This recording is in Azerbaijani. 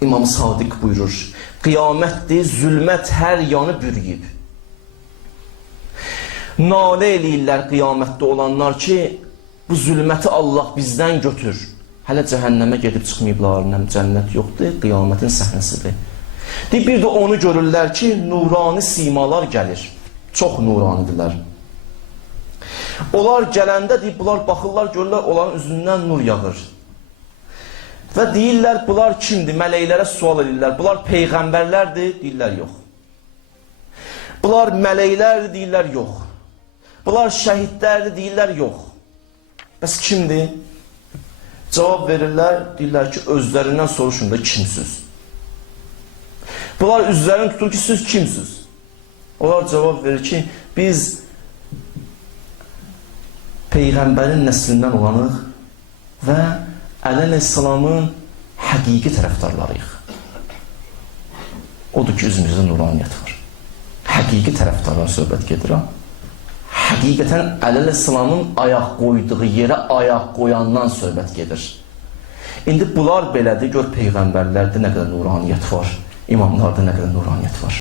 İmam Sadiq buyurur, qiyamətdir, zülmət hər yanı bürüyüb. Nalə eləyirlər qiyamətdə olanlar ki, bu zülməti Allah bizdən götür. Hələ cəhənnəmə gedib çıxmayıblar, nə cənnət yoxdur, qiyamətin səhnəsidir. Deyib, bir də onu görürlər ki, nurani simalar gəlir. Çox nuranidirlər. Onlar gələndə deyib, bunlar baxırlar, görürlər, onların üzündən nur yağır. Və deyirlər, bunlar kimdir? Mələklərə sual edirlər. Bunlar peyğəmbərlərdir? Deyirlər, yox. Bunlar mələklərdir? Deyirlər, yox. Bunlar şəhidlərdir? Deyirlər, yox. Bəs kimdir? Cavab verirlər, deyirlər ki, özlərindən soruşun da kimsiz? Bunlar üzlərini tutur ki, siz kimsiz? Onlar cavab verir ki, biz Peyğəmbərin nəslindən olanıq və Əli Əleyhisselamın həqiqi tərəfdarlarıyıq. Odur ki, üzümüzdə nuraniyyət var. Həqiqi tərəfdardan söhbət gedir ha. Həqiqətən Əli Əleyhisselamın ayaq qoyduğu yerə ayaq qoyandan söhbət gedir. İndi bunlar belədir, gör peyğəmbərlərdə nə qədər nuraniyyət var, imamlarda nə qədər nuraniyyət var.